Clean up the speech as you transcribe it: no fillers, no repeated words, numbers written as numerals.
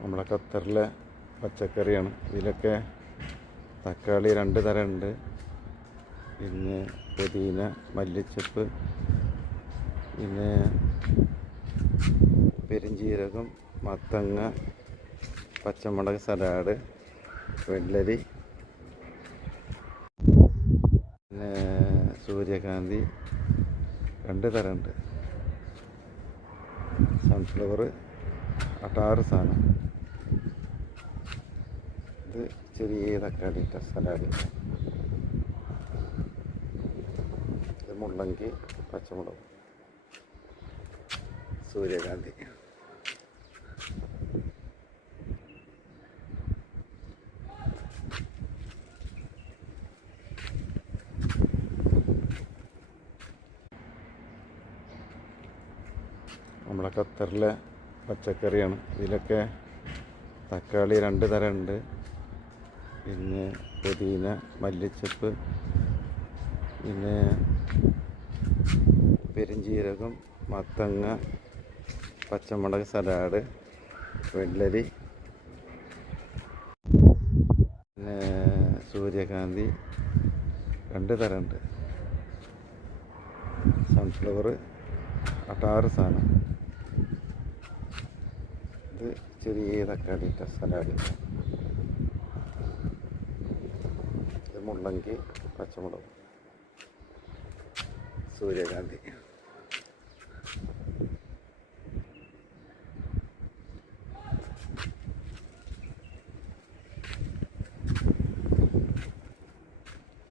നമ്മളെ ഖത്തറിലെ പച്ചക്കറിയാണ്. ഇതിലൊക്കെ തക്കാളി 2 തരം ഉണ്ട്. പിന്നെ പുതിന, മല്ലിച്ചപ്പ്, പിന്നെ പെരിഞ്ചീരകം, മത്തങ്ങ, പച്ചമുളക്, സലാഡ്, വെള്ളരി, പിന്നെ സൂര്യകാന്തി 2 തരം ഉണ്ട്. സൺഫ്ലവർ 6 സാധനം. ഇത് ചെറിയ തക്കാളി സലാഡ്. ഇത് മുള്ളങ്കി, പച്ചമുളക്, സൂര്യകാന്തി. നമ്മളെ ഖത്തറിലെ പച്ചക്കറിയാണ്. ഇതിലൊക്കെ തക്കാളി 2 തരം ഉണ്ട്. പിന്നെ പുതിന, മല്ലിച്ചപ്പ്, പിന്നെ പെരിഞ്ചീരകം, മത്തങ്ങ, പച്ചമുളക്, സലാഡ്, വെള്ളരി, പിന്നെ സൂര്യകാന്തി 2 തരം ഉണ്ട്. സൺഫ്ലവർ 6 സാധനം. ഇത് ചെറിയ തക്കാളി സലാഡ്. ഇത് മുള്ളങ്കി, പച്ചമുളക്, സൂര്യകാന്തി.